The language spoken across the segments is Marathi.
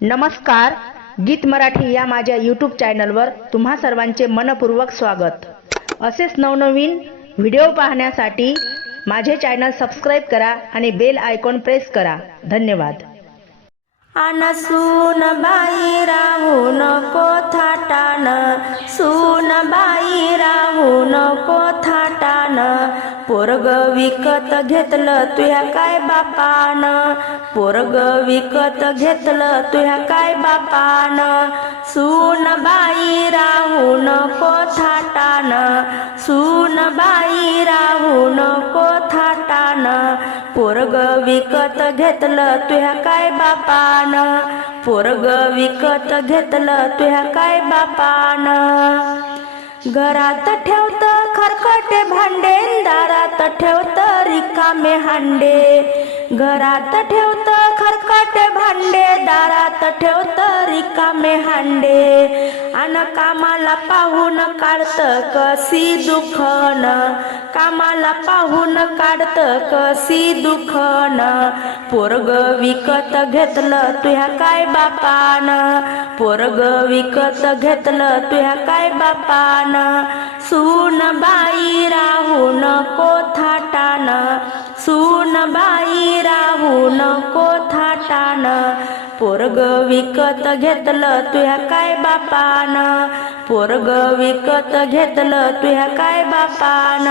नमस्कार गीत मराठी या माझ्या यूट्यूब चॅनलवर तुम्हा सर्वांचे मनपूर्वक स्वागत. असेच नवनवीन व्हिडिओ पाहण्यासाठी माझे चॅनल सबस्क्राईब करा आणि बेल आयकॉन प्रेस करा. धन्यवाद. सून बाई राहू को थाटान. सून बाई राहू को थाटान. पोरग विकत घेतलं तुह्या काय बापान? पोरग विकत घेतलं तुह्या काय बापान? सून बाई राहून नको थाटान. सून बाई राहून नको थाटान. पोरग विकत घेतलं तुह्या काय बापान? पोरग विकत घेतलं तुह्या काय बापान? घरात ठेवतं खरकटे भांडे दारात ठेवत रिकामे हांडे. घरात ठेवत खरकटे भांडे दारात ठेवत रिकामे हांडे. अन कामाला पाहून काढत कसी दुखन? कामाला पाहून काढत कसी दुखन? पोरग विकत घेतलं तुह्या काय बापान? पोरग विकत घेतलं तुह्या काय बापान? सुन बाई राहू नको थाटान सुन बाई राहू नको थाटान पोरग विकत घेतलं तुह्या काय बापान? पोरग विकत घेतलं तुह्या काय बापान?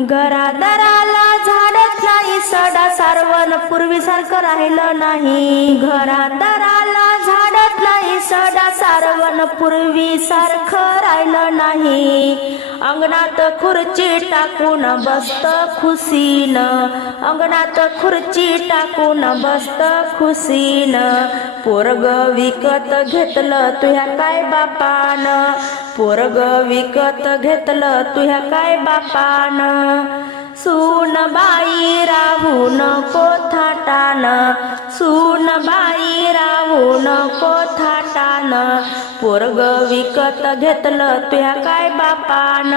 घरादाराला झाडत नाही सडा सारवण. पूर्वीसारखं राहिलं नाही. घरादाराला नाही सडा सारवण पूर्वीसारखं राहिलं नाही. अंगणात खुर्ची टाकून बसत खुशीन. अंगणात खुर्ची टाकून बसत खुशीन. पोरग विकत घेतलं तुह्या काय बापान? पोरग विकत घेतलं तुह्या काय बापान? सु बाई राहू थाटान सून बाई राहून नको थाटान पोरग विकत घेतलं तुह्या काय बापान?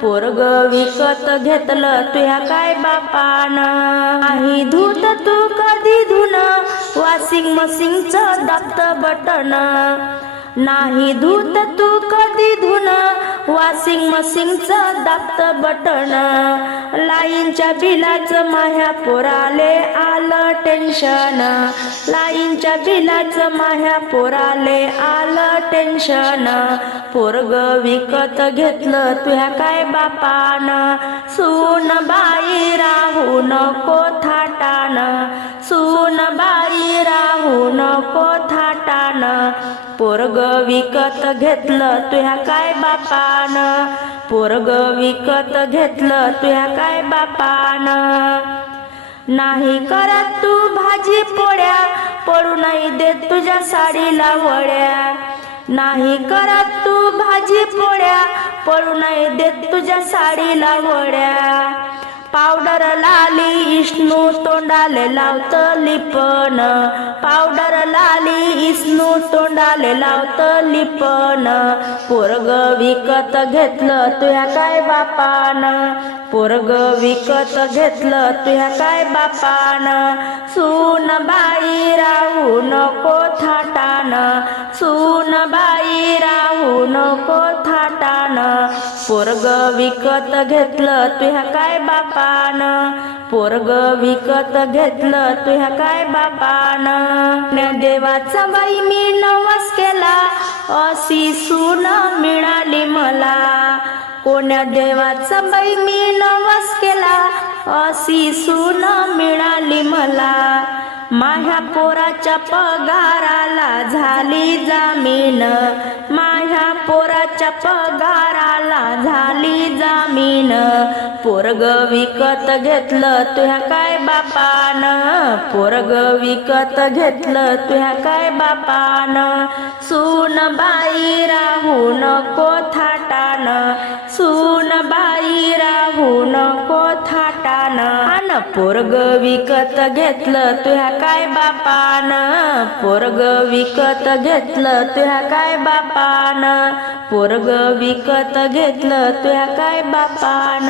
पोरग विकत घेतलं तुह्या काय बापान? नाही धूत तू कधी धुन? वॉशिंग मशीनचं दाबत बटन. नाही धूत तू कधी धुन वॉशिंग मशीनचं दाबत बटन लाईनच्या बिलाचं माह्या पोराले आलं टेन्शन लाईनच्या बिलाचं माह्या पोराले आलं टेन्शन पोरग विकत घेतलं तुह्या काय बापान? सून बाई राहू नको. पोरग विकत घेतलं तुह्या काय बापान? पोरग विकत घेतलं तुह्या काय बापान? नाही करत तू भाजी पोळ्या पडू नाही देत तुझ्या साडीला वड्या. नाही करत तू भाजी पोळ्या पडू नाही देत तुझ्या साडीला वड्या. पावडर लाली इष्णू तोंडाले लावत लिपन पावडर लाली इष्णू तोंडाले लावत लिपन पोरग विकत घेतलं तुया काय बापान? पोरग विकत घेतलं तुया काय बापान? सून बाई राहू नको थाटान. सून बाई राहू नको था पोरग विकत घेतलं तुह्या काय बापान? पोरग विकत घेतलं तुह्या काय बापान? देवाचा बाई मी नवस केला अशी सून मिळाली मला. कोण्या देवाचा बाई मी नवस केला अशी सून मिळाली मला. माझ्या पोराच्या पगाराला झाली जामीन. माझ्या पोराच्या पगार झाली जामीन. पोरग विकत घेतलं तुह्या काय बापान? पोरग विकत घेतलं तुह्या काय बापान? सून बाई राहून कोथाटान सून पोरग विकत घेतलं तुह्या काय बापान? पोरग विकत घेतलं तुह्या काय बापान? पोरग विकत घेतलं तुह्या काय बापान?